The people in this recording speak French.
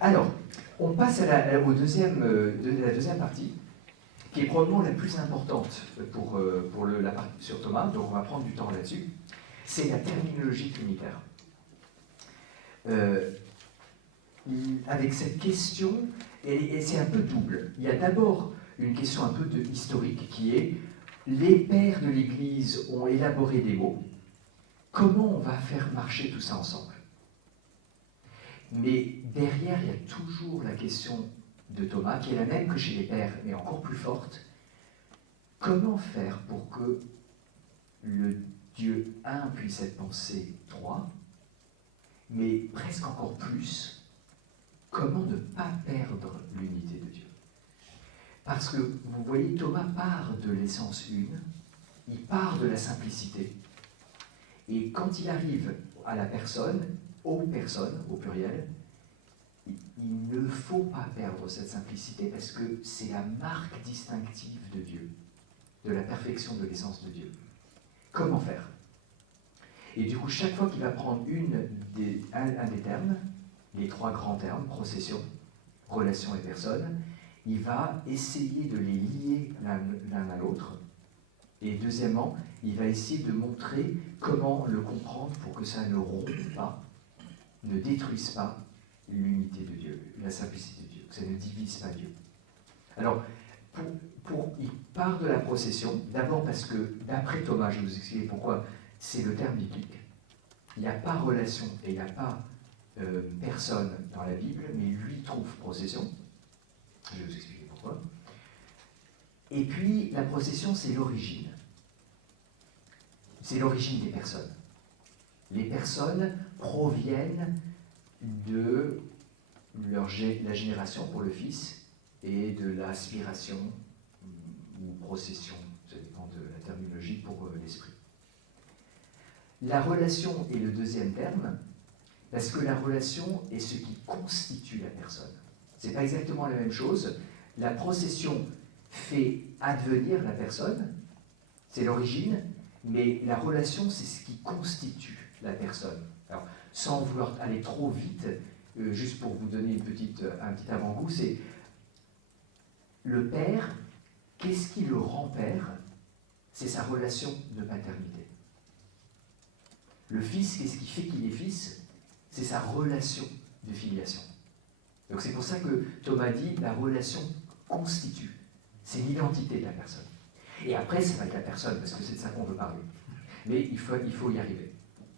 Alors, on passe à la deuxième partie, qui est probablement la plus importante pour la partie sur Thomas, donc on va prendre du temps là-dessus. C'est la terminologie trinitaire. Avec cette question, et c'est un peu double. Il y a d'abord une question un peu historique qui est les pères de l'Église ont élaboré des mots. Comment on va faire marcher tout ça ensemble? Mais derrière, il y a toujours la question de Thomas, qui est la même que chez les pères, mais encore plus forte. Comment faire pour que le Dieu 1 puisse être pensé 3, mais presque encore plus, comment ne pas perdre l'unité de Dieu? Parce que, vous voyez, Thomas part de l'essence une, il part de la simplicité, et quand il arrive à la personne, aux personnes, au pluriel, il ne faut pas perdre cette simplicité parce que c'est la marque distinctive de Dieu, de la perfection de l'essence de Dieu. Comment faire? Et du coup, chaque fois qu'il va prendre un des termes, les 3 grands termes, procession, relation et personne, il va essayer de les lier l'un à l'autre. Et deuxièmement, il va essayer de montrer comment le comprendre pour que ça ne rompe pas, ne détruise pas l'unité de Dieu, la simplicité de Dieu, que ça ne divise pas Dieu. Alors, il part de la procession, d'abord parce que, d'après Thomas, je vais vous expliquer pourquoi c'est le terme biblique. Il n'y a pas relation et il n'y a pas personne dans la Bible, mais lui trouve procession. Je vais vous expliquer pourquoi. Et puis, la procession, c'est l'origine. C'est l'origine des personnes. Les personnes proviennent de la génération pour le Fils et de l'aspiration ou procession, ça dépend de la terminologie, pour l'Esprit. La relation est le deuxième terme, parce que la relation est ce qui constitue la personne. Ce n'est pas exactement la même chose. La procession fait advenir la personne, c'est l'origine, mais la relation, c'est ce qui constitue la personne. Alors, sans vouloir aller trop vite, juste pour vous donner un petit avant-goût, c'est le père, qu'est-ce qui le rend père? C'est sa relation de paternité. Le fils, qu'est-ce qui fait qu'il est fils? C'est sa relation de filiation. Donc c'est pour ça que Thomas dit la relation constitue. C'est l'identité de la personne. Et après, c'est pas que la personne, parce que c'est de ça qu'on veut parler. Mais il faut y arriver.